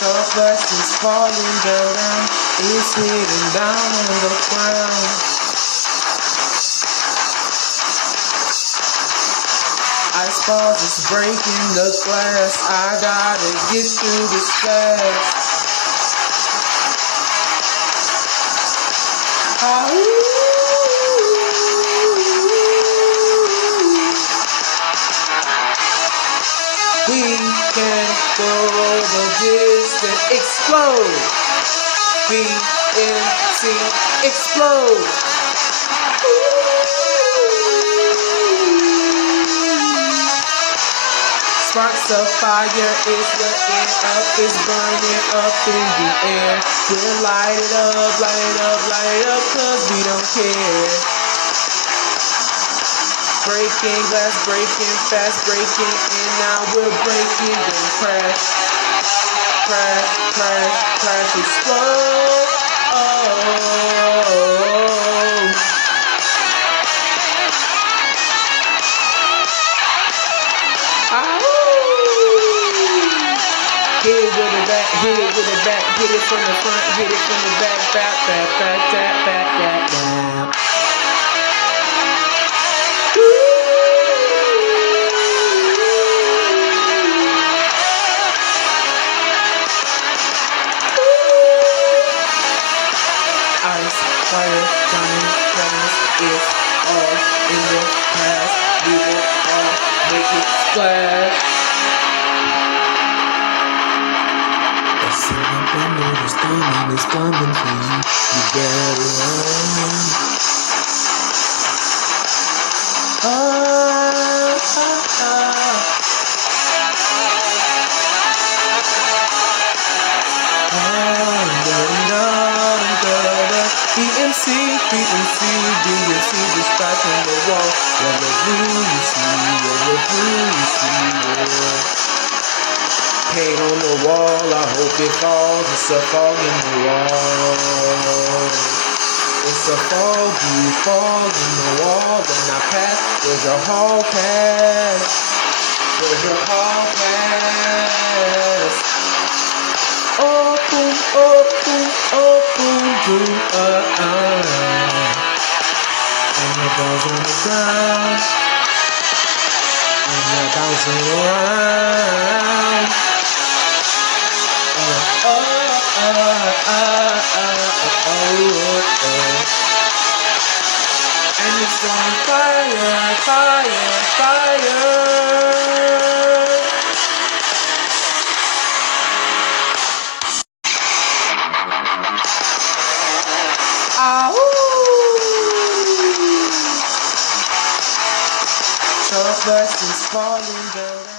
Chocolate is falling down, it's hitting down on the ground. Ice balls is breaking the glass, I gotta get through this fast. We can go the distance, explode. BNC, explode. Sparks of fire is looking up, it's burning up in the air. We'll light it up, cause we don't care. Breaking glass, breaking fast, breaking in, now we're breaking, then crash. Crash, crash, crash, explode. Hit it with the back, hit it with the back, hit it from the front, hit it from the back, back, back, back, back, back, back, down. Ice, fire, time, glass, it's all in the past. We will all make it splash. It's coming for you. You better run. BNC, just back on the wall. What the blue you see, paint on the wall, I hope it falls. It's a fog in the wall. It's a foggy fog in the wall. When I pass, there's your hall pass. There's your hall pass. Open, open, open, boom, and the balls on the ground. And they're bouncing around. And it's on fire, fire, fire. Chocolate is falling down.